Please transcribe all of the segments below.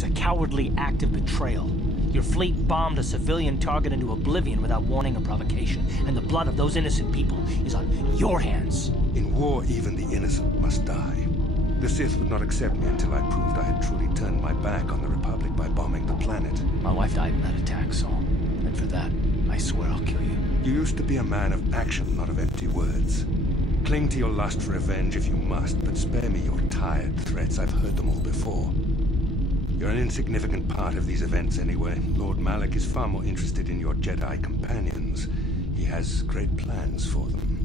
was a cowardly act of betrayal. Your fleet bombed a civilian target into oblivion without warning or provocation, and the blood of those innocent people is on your hands. In war, even the innocent must die. The Sith would not accept me until I proved I had truly turned my back on the Republic by bombing the planet. My wife died in that attack, Saul. And for that, I swear I'll kill you. You used to be a man of action, not of empty words. Cling to your lust for revenge if you must, but spare me your tired threats. I've heard them all before. You're an insignificant part of these events anyway. Lord Malak is far more interested in your Jedi companions. He has great plans for them.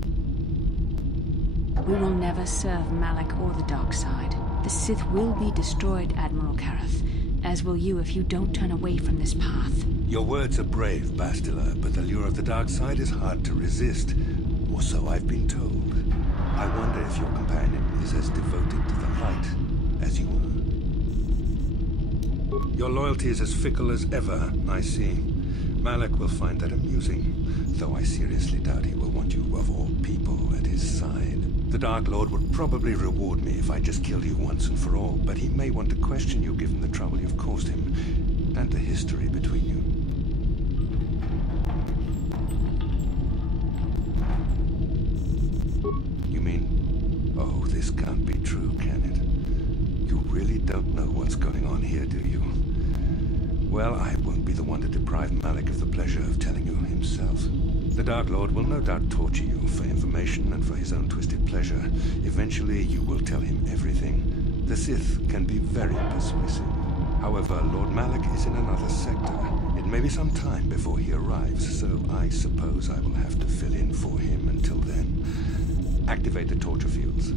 We will never serve Malak or the dark side. The Sith will be destroyed, Admiral Kareth, as will you if you don't turn away from this path. Your words are brave, Bastila, but the lure of the dark side is hard to resist. Or so I've been told. I wonder if your companion is as devoted to the light as you are. Your loyalty is as fickle as ever, I see. Malak will find that amusing, though I seriously doubt he will want you of all people at his side. The Dark Lord would probably reward me if I just killed you once and for all, but he may want to question you given the trouble you've caused him, and the history between you. You mean, oh, this can't be true, can it? You really don't know what's going on here, do you? Well, I won't be the one to deprive Malak of the pleasure of telling you himself. The Dark Lord will no doubt torture you for information and for his own twisted pleasure. Eventually, you will tell him everything. The Sith can be very persuasive. However, Lord Malak is in another sector. It may be some time before he arrives, so I suppose I will have to fill in for him until then. Activate the torture fields.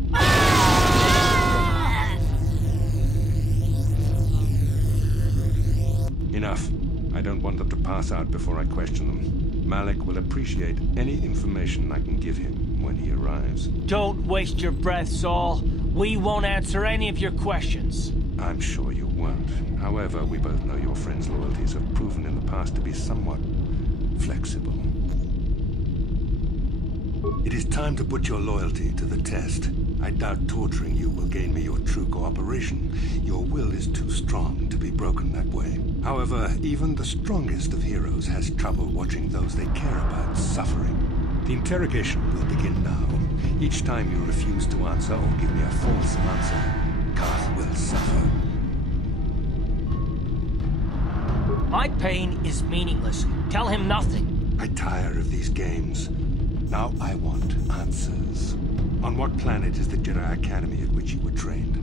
Enough. I don't want them to pass out before I question them. Malak will appreciate any information I can give him when he arrives. Don't waste your breath, Saul. We won't answer any of your questions. I'm sure you won't. However, we both know your friend's loyalties have proven in the past to be somewhat flexible. It is time to put your loyalty to the test. I doubt torturing you will gain me your true cooperation. Your will is too strong to be broken that way. However, even the strongest of heroes has trouble watching those they care about suffering. The interrogation will begin now. Each time you refuse to answer or give me a false answer, Karth will suffer. My pain is meaningless. Tell him nothing. I tire of these games. Now I want answers. On what planet is the Jedi Academy at which you were trained?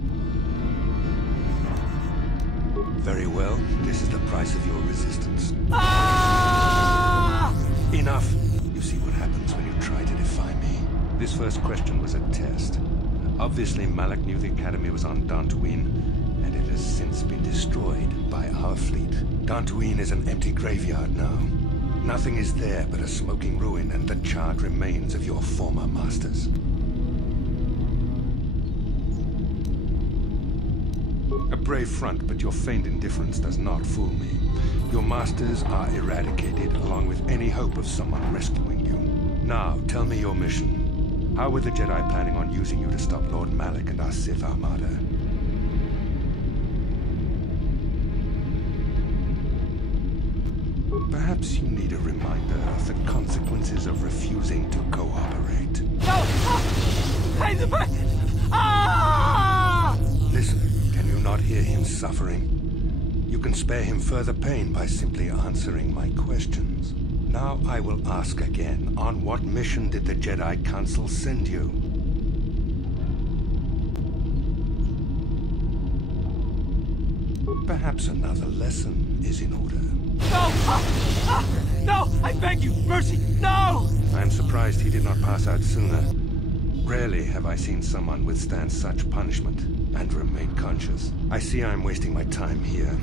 Very well. This is the price of your resistance. Ah! Enough! You see what happens when you try to defy me. This first question was a test. Obviously, Malak knew the Academy was on Dantooine, and it has since been destroyed by our fleet. Dantooine is an empty graveyard now. Nothing is there but a smoking ruin and the charred remains of your former masters. A brave front, but your feigned indifference does not fool me. Your masters are eradicated, along with any hope of someone rescuing you. Now, tell me your mission. How were the Jedi planning on using you to stop Lord Malak and our Sith Armada? Perhaps you need a reminder of the consequences of refusing to cooperate. No! Ah! Listen, can you not hear him suffering? You can spare him further pain by simply answering my questions. Now I will ask again, on what mission did the Jedi Council send you? Perhaps another lesson is in order. No! No! I beg you! Mercy! No! I'm surprised he did not pass out sooner. Rarely have I seen someone withstand such punishment and remain conscious. I see I'm wasting my time here.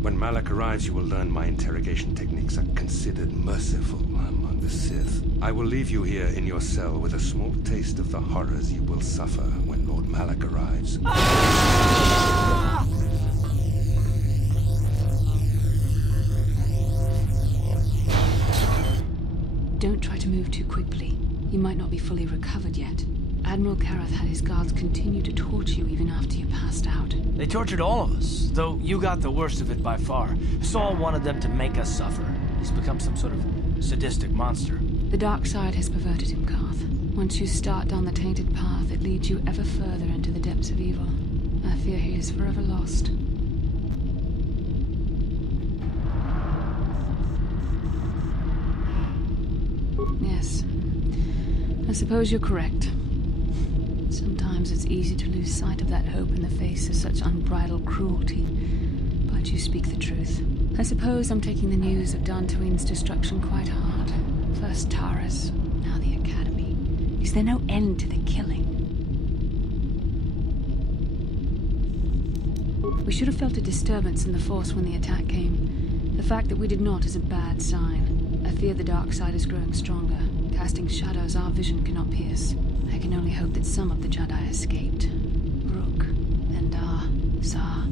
When Malak arrives, you will learn my interrogation techniques are considered merciful among the Sith. I will leave you here in your cell with a small taste of the horrors you will suffer when Lord Malak arrives. Ah! Don't try to move too quickly. You might not be fully recovered yet. Admiral Kareth had his guards continue to torture you even after you passed out. They tortured all of us, though you got the worst of it by far. Saul wanted them to make us suffer. He's become some sort of sadistic monster. The dark side has perverted him, Karth. Once you start down the tainted path, it leads you ever further into the depths of evil. I fear he is forever lost. Yes. I suppose you're correct. Sometimes it's easy to lose sight of that hope in the face of such unbridled cruelty. But you speak the truth. I suppose I'm taking the news of Dantooine's destruction quite hard. First Taurus, now the Academy. Is there no end to the killing? We should have felt a disturbance in the Force when the attack came. The fact that we did not is a bad sign. I fear the dark side is growing stronger, casting shadows our vision cannot pierce. I can only hope that some of the Jedi escaped. Rook, Endar, Zar.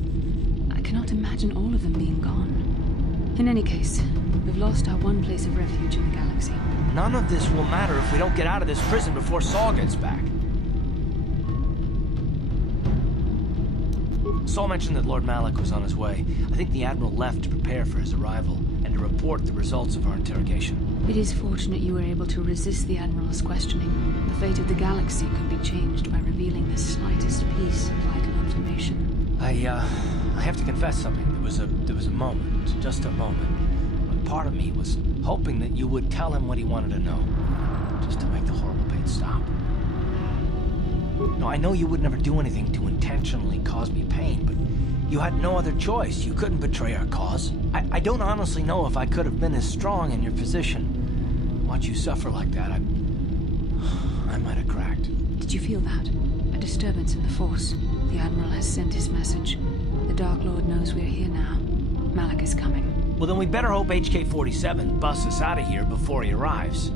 I cannot imagine all of them being gone. In any case, we've lost our one place of refuge in the galaxy. None of this will matter if we don't get out of this prison before Saul gets back. Saul mentioned that Lord Malak was on his way. I think the Admiral left to prepare for his arrival and to report the results of our interrogation. It is fortunate you were able to resist the Admiral's questioning. The fate of the galaxy could be changed by revealing the slightest piece of vital information. I have to confess something. There was a moment, just a moment, when part of me was hoping that you would tell him what he wanted to know, just to make the horrible pain stop. No, I know you would never do anything to intentionally cause me pain, but you had no other choice. You couldn't betray our cause. I don't honestly know if I could have been as strong in your position. Watch you suffer like that, I might have cracked. Did you feel that? A disturbance in the Force. The Admiral has sent his message. The Dark Lord knows we're here now. Malak is coming. Well, then we better hope HK-47 busts us out of here before he arrives.